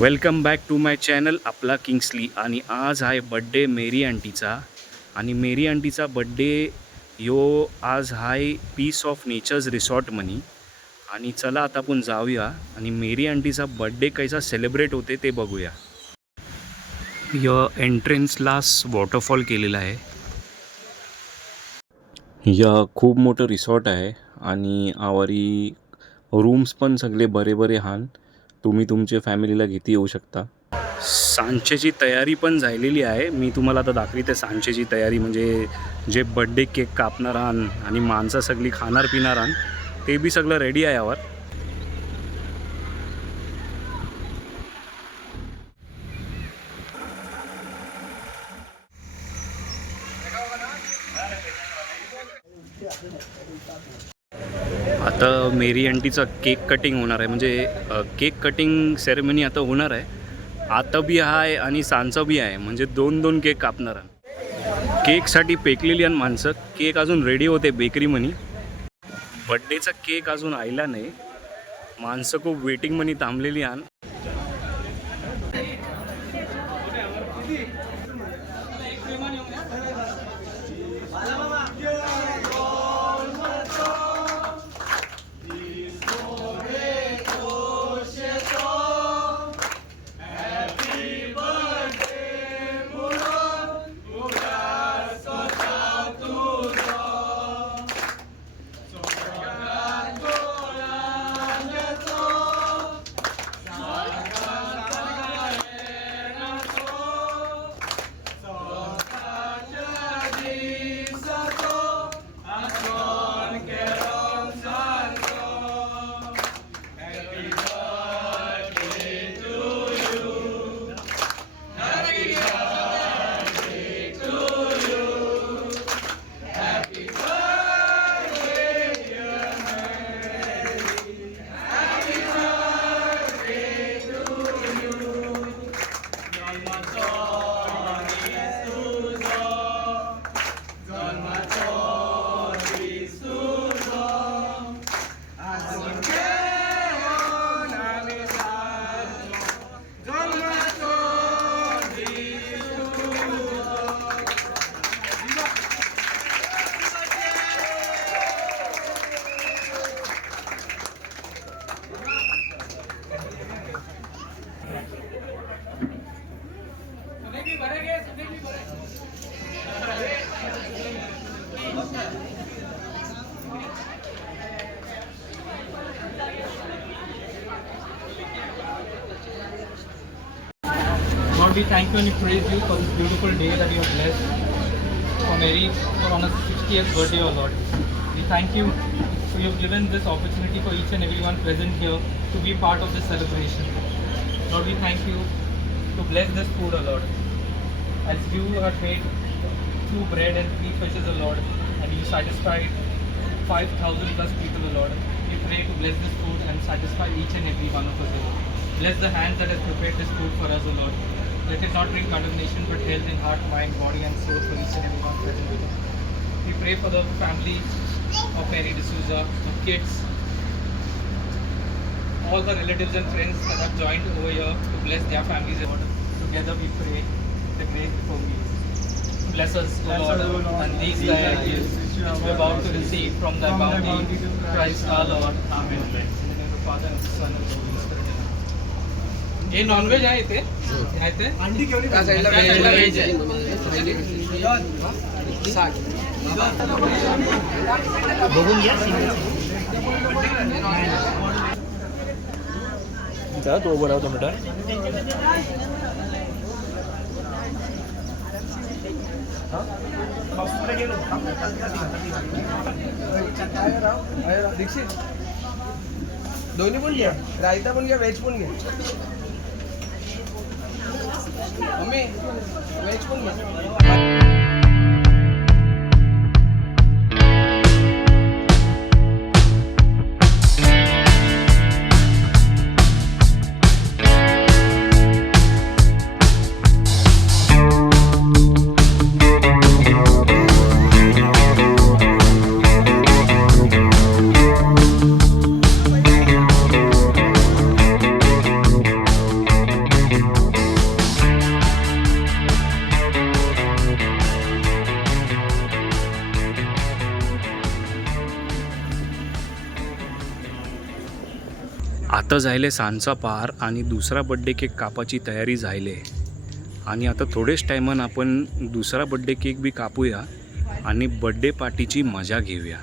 Welcome back to my channel आपला Kingsley. आणि आज आहे बड्डे मेरी आंटीचा. आणि मेरी आंटीचा बड्डे यो आज आहे पीस ऑफ नेचर्स रिसॉर्ट म्हणी. आणि चला आता आपण जाऊया आणि मेरी आंटीचा बड्डे कैसा सेलिब्रेट होते ते बघूया. य एंट्रन्सलाच वॉटरफॉल केलेला आहे. या खूप मोठं रिसॉर्ट आहे आणि आवारी रूम्स पण सगळे बरे बरे हान. तुम्ही तुमच्या फॅमिलीला घेती येऊ शकता. सांजेची तयारी पण झालेली आहे. मी तुम्हाला आता दाखविते सांजेची तयारी. म्हणजे जे बड्डे केक कापणार आहान आणि माणसं सगळी खाणार पिणार आहान ते बी सगळं रेडी आहे यावर. आता मेरी आंटीचा केक कटिंग होणार आहे. म्हणजे केक कटिंग सेरेमनी आता होणार आहे. आता बी आहे आणि सांचं बी आहे. म्हणजे दोन दोन केक कापणार आहे. केकसाठी पेकलेली आणि माणसं. केक अजून रेडी होते बेकरी म्हणी. बड्डेचा केक अजून आयला नाही. माणसं खूप वेटिंग म्हणी थांबलेली आण. Lord, we thank you and we praise you for this beautiful day that you have blessed for Mary for on her 60th birthday, O Lord. We thank you for you have given this opportunity for each and everyone present here to be part of this celebration. Lord, we thank you to bless this food, O Lord. As you have made 2 bread and 3 fishes, O Lord, and you satisfied 5,000 plus people, O Lord. We pray to bless this food and satisfy each and every one of us, O Lord. Bless the hands that has prepared this food for us, O Lord. Let it not bring condemnation, but health in heart, mind, body, and soul for each and every one present with us. We pray for the family of Mary D'Souza, the kids, all the relatives and friends that have joined over here to bless their families, O Lord. Together we pray the grace before me. Bless us, O Lord, and these thy gifts which we are about to receive from thy bounty, Christ our Lord. Amen. In the name of the Father, and the Son, and the Holy Spirit. हे non veg आहे इथे इथे अंडी केवढी त्या साईडला व्हेज आहे बघून घ्या इथं तो बोलावतो बेटा दीक्षित दोन्ही पण घ्या रायता पण घ्या व्हेज पण घ्या मम्मी वेज पण घ्या आता झाले सांजचा पार आणि दुसरा बड्डे केक कापाची तयारी झाली आणि आता थोडेच टायमान आपण दुसरा बड्डे केक बी कापूया आणि बड्डे पार्टीची मजा घेऊया.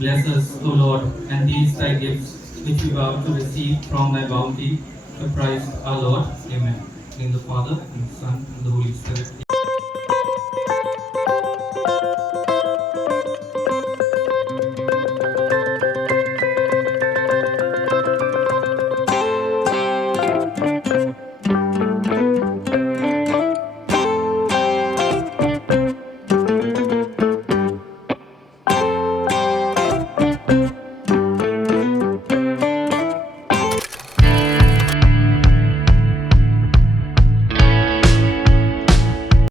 Bless us, O Lord, and these thy gifts, which we vow to receive from thy bounty, through Christ our Lord. Amen. In the name of the Father, and the Son, and the Holy Spirit.